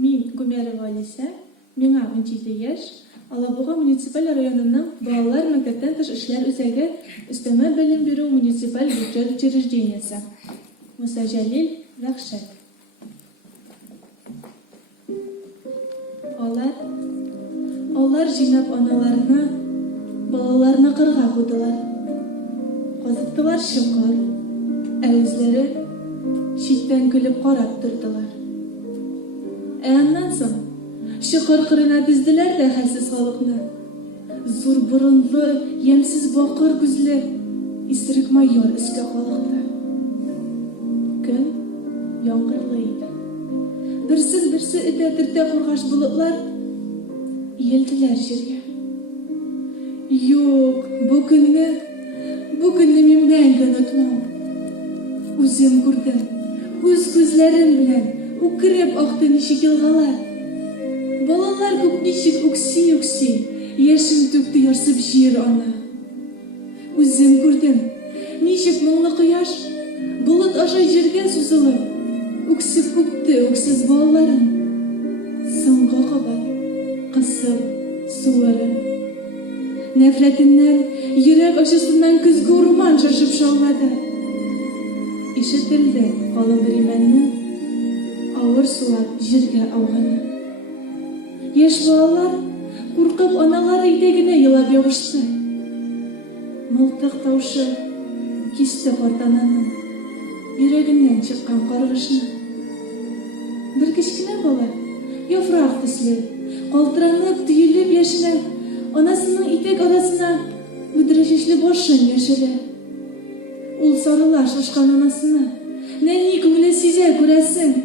Мин Гумерова Алиса, миңа 17 яшь, Алабуга муниципаль районының балалар мәктәптән тыш эшләр үзәге өстәмә белем бирү муниципаль бюджет учреждениесе. Муса Җәлил Вәхшәт. Алар җыйнап аналарны, балаларны кырга кудылар. Казыттылар чокыр, ә үзләре читтән көлеп карап тордылар. Аннан соң чокыр кырына тезделәр дә хәлсез халыкны. Зур борынлы, ямсыз бакыр күзле исерек майор өскә калыкты. Көн яңгырлы иде. Берсе этә-төртә кургаш болытлар иелделәр җиргә. Юк, бу көнне мин мәңге онытмам. Үзем күрдем, үз күзләрем белән үкереп акты ничек елгалар. Балалар күп ничек үкси, яшен түкте ярсып җир ана. Үзем күрдем, ничек моңлы кояш болыт аша җиргә сузылып, үксеп үтте үксез балаларын. Соңгы кабат кысып суырып. Нәфрәтеннән, йөрәк ачысыннан көзге урман шашып шаулады. Ишетелде калын бер имәннең авыр сулап җиргә ауганы. Яшь балалар куркып аналары итәгенә елап ябышты. Мылтык таушы кисте карт ананың йөрәгеннән чыккан каргышны. Бер кечкенә бала, яфрак төсле, калтыранып, төелеп яшенә, анасының итәк арасына үдре чәчле башын яшерә. Ул сарыла шашкан анасына. Нәни күңеле сизә күрәсең.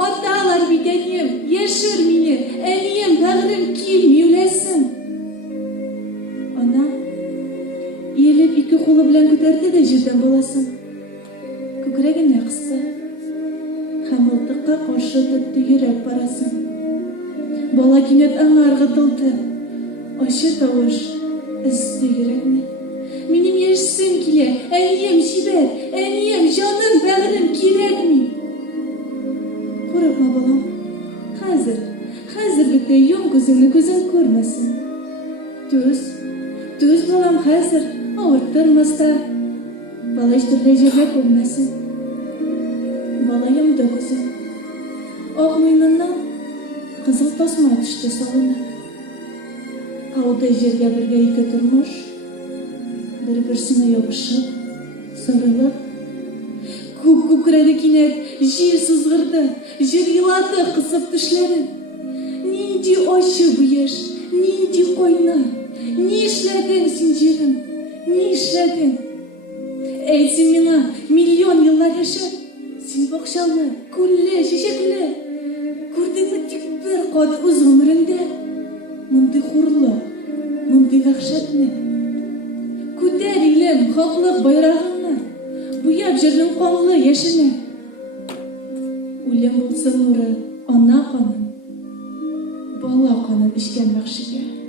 Аталар бит әнием, яшер мине, әнием, бәгърем килми үләсең. Ана иелеп ике кулы белән күтәрде дә җирдән баласын. Күкрәгенә кысты. Һәм мылтыкка каршы тотты йөрәк парасын. Бала кинәт аңа ыргытылды. Ачы тавыш өсте йөрәкне. Минем яшьсем килә, әнием җибәр, әнием, җаным, бәгърем кирәкми. Курыкма, балам. Хәзер бит йом күзеңне, күзең күрмәсен. Түз, балам, хәзер авырттырмаста. Бала җирле җиргә күммәсен. Бала йомды күзен. Ак муеныннан кызыл тасма төште салынып. Ауды җиргә бергә ике тормыш, бер-берсенә ябышып, сарылып. Күкрәде кинәт, җир сызгырды, җир елады кысып тешләрен. Нинди ачы бу яшь, нинди кайны, ни эшләдең син җирем, ни эшләдең? Әйт син миңа, миллион еллар яшәп, син бакчалы, күлле, чәчәкле, күрдеңме тик бер кат үз гомереңдә? Мондый хурлы, мондый вәхшәтне. Күтәр илем, хаклык байрагыңны, буяп җирнең канлы яшенә. Үлем булсын нуры, ана канын, бала канын эчкән вәхшигә.